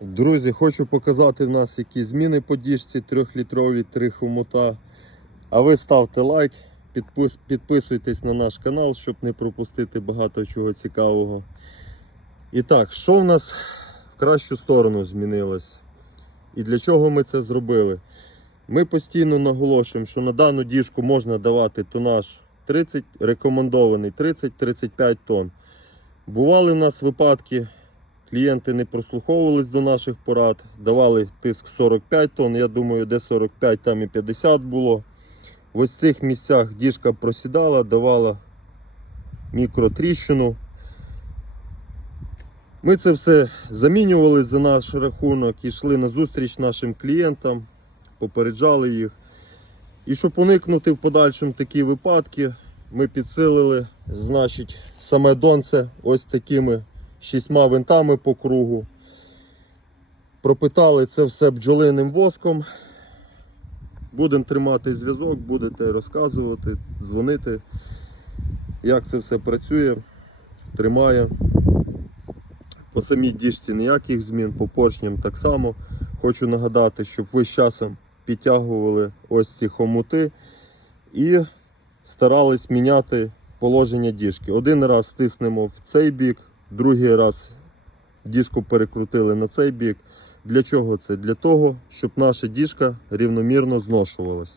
Друзі, хочу показати в нас які зміни по діжці 3-літрові, 3 хомута. А ви ставте лайк, підпис, підписуйтесь на наш канал, щоб не пропустити багато чого цікавого. І так, що в нас в кращу сторону змінилось? І для чого ми це зробили? Ми постійно наголошуємо, що на дану діжку можна давати тонаж 30, рекомендований 30-35 тонн. Бували в нас випадки, клієнти не прослуховувались до наших порад, давали тиск 45 тонн. Я думаю, де 45, там і 50 було. В ось цих місцях діжка просідала, давала мікротріщину. Ми це все замінювали за наш рахунок, йшли на зустріч нашим клієнтам, попереджали їх. І щоб уникнути в подальшому такі випадки, ми підсилили, значить, саме донце ось такими шістьма винтами по кругу. Пропитали це все бджолиним воском. Будемо тримати зв'язок, будете розказувати, дзвонити, як це все працює, тримає. По самій діжці ніяких змін, по поршням так само. Хочу нагадати, щоб ви з часом підтягували ось ці хомути і старались міняти положення діжки. Один раз стиснемо в цей бік, другий раз діжку перекрутили на цей бік. Для чого це? Для того, щоб наша діжка рівномірно зношувалась.